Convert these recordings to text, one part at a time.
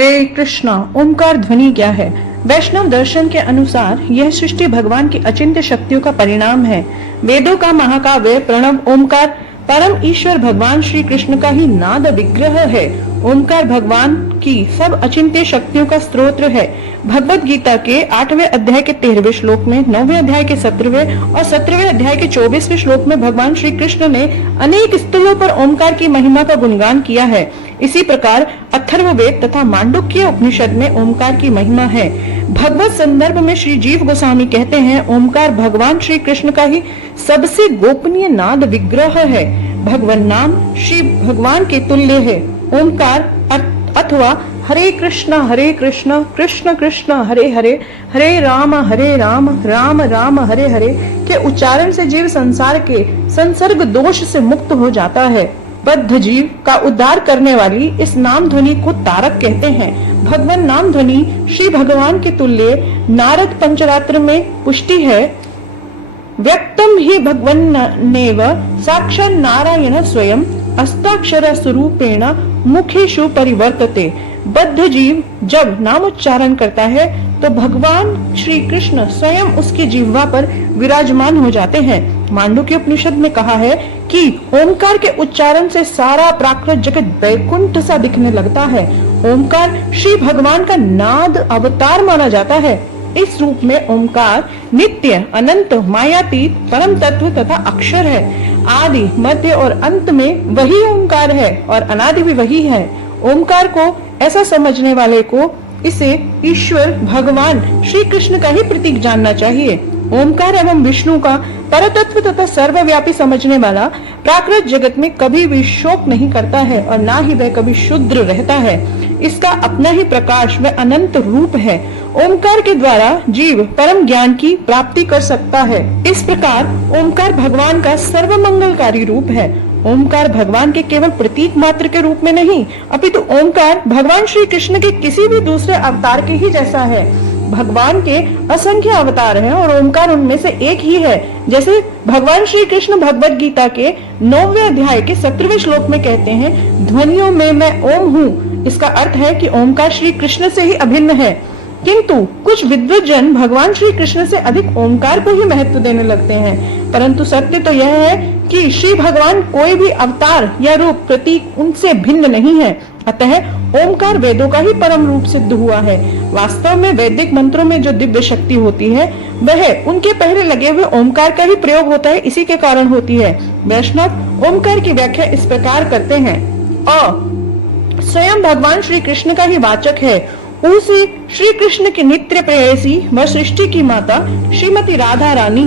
हरे कृष्णा। ओमकार ध्वनि क्या है? वैष्णव दर्शन के अनुसार यह सृष्टि भगवान की अचिंत्य शक्तियों का परिणाम है। वेदों का महाकाव्य प्रणव ओमकार परम ईश्वर भगवान श्री कृष्ण का ही नाद विग्रह है। ओमकार भगवान की सब अचिंत्य शक्तियों का स्रोत्र है। भगवत गीता के 8वें अध्याय के 13वें श्लोक में, 9वें अध्याय के 17वें और 17वें अध्याय के 24वें श्लोक में भगवान श्री कृष्ण ने अनेक स्थलों पर ओमकार की महिमा का गुणगान किया है। इसी प्रकार अथर्ववेद तथा मांडुक्य उपनिषद में ओमकार की महिमा है। भगवत संदर्भ में श्री जीव गोस्वामी कहते हैं, ओमकार भगवान श्री कृष्ण का ही सबसे गोपनीय नाद विग्रह है। भगवान नाम श्री भगवान के तुल्य है। ओमकार अथवा हरे कृष्ण कृष्ण कृष्ण हरे हरे, हरे राम राम राम हरे हरे के उच्चारण से जीव संसार के संसर्ग दोष से मुक्त हो जाता है। बद्ध जीव का उद्धार करने वाली इस नाम ध्वनि को तारक कहते हैं। भगवान नाम ध्वनि श्री भगवान के तुल्य नारद पंचरात्र में पुष्टि है। व्यक्तम ही भगवन्नेव साक्षात् नारायण स्वयं अस्ताक्षर स्वरूपेण मुखेषु परिवर्तते। बद्ध जीव जब नाम उच्चारण करता है तो भगवान श्री कृष्ण स्वयं उसकी जिह्वा पर विराजमान हो जाते हैं। मांडुक्य उपनिषद में कहा है कि ओमकार के उच्चारण से सारा प्राकृत जगत वैकुंठ सा दिखने लगता है। ओमकार श्री भगवान का नाद अवतार माना जाता है। इस रूप में ओमकार नित्य, अनंत, मायातीत, परम तत्व तथा अक्षर है। आदि, मध्य और अंत में वही ओमकार है और अनादि भी वही है। ओमकार को ऐसा समझने वाले को इसे ईश्वर भगवान श्री कृष्ण का ही प्रतीक जानना चाहिए। ओमकार एवं विष्णु का परतत्व तथा सर्वव्यापी समझने वाला प्राकृत जगत में कभी भी शोक नहीं करता है और ना ही वह कभी शुद्र रहता है। इसका अपना ही प्रकाश व अनंत रूप है। ओमकार के द्वारा जीव परम ज्ञान की प्राप्ति कर सकता है। इस प्रकार ओमकार भगवान का सर्वमंगलकारी रूप है। ओमकार भगवान के केवल प्रतीक मात्र के रूप में नहीं, अपितु ओमकार भगवान श्री कृष्ण के किसी भी दूसरे अवतार के ही जैसा है। भगवान के असंख्य अवतार हैं और ओमकार उनमें से एक ही है। जैसे भगवान श्री कृष्ण भगवत गीता के 9वें अध्याय के 17वें श्लोक में कहते हैं, ध्वनियों में मैं ओम हूँ। इसका अर्थ है कि ओमकार श्री कृष्ण से ही अभिन्न है। किंतु कुछ विद्वज्जन भगवान श्री कृष्ण से अधिक ओमकार को ही महत्व देने लगते हैं, परंतु सत्य तो यह है कि श्री भगवान कोई भी अवतार या रूप प्रतीक उनसे भिन्न नहीं है। अतः ओमकार वेदों का ही परम रूप सिद्ध हुआ है। वास्तव में वैदिक मंत्रों में जो दिव्य शक्ति होती है वह उनके पहले लगे हुए ओमकार का ही प्रयोग होता है, इसी के कारण होती है। वैष्णव ओमकार की व्याख्या इस प्रकार करते हैं, स्वयं भगवान श्री कृष्ण का ही वाचक है। उसी श्री कृष्ण की नित्य प्रेयसी व सृष्टि की माता श्रीमती राधा रानी,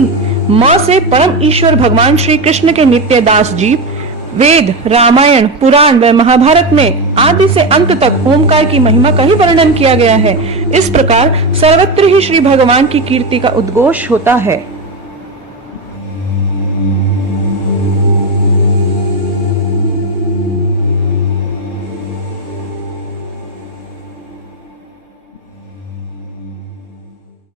माँ से परम ईश्वर भगवान श्री कृष्ण के नित्य दास जीव। वेद, रामायण, पुराण व महाभारत में आदि से अंत तक ओमकार की महिमा का ही वर्णन किया गया है। इस प्रकार सर्वत्र ही श्री भगवान की कीर्ति का उद्घोष होता है।